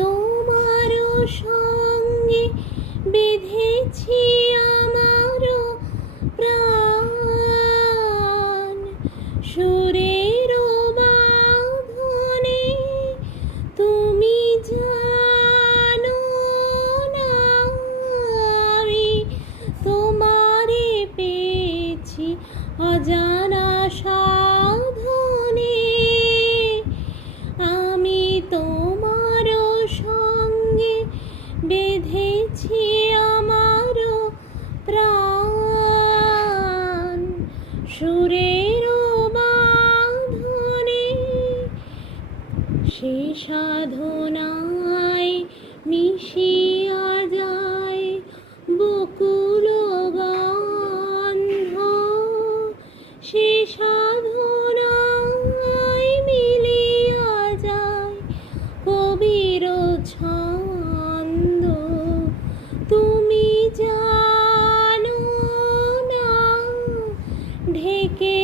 তোমার সঙ্গে বেঁধেছি আমার প্রাণ, সুরের বাঁধনে তুমি জানো না আমি তোমারে পেয়েছি অজানা সাধনে। আমি তোমার সঙ্গে বেঁধেছি আমার প্রাণ, সুরের বাঁধনে। সে সাধনায় মিশিয়া যায় বকুল গন্ধ, সে সাধনায় মিলিয়া যায় কবির ছন্দ। তুমি জানো না ঢেকে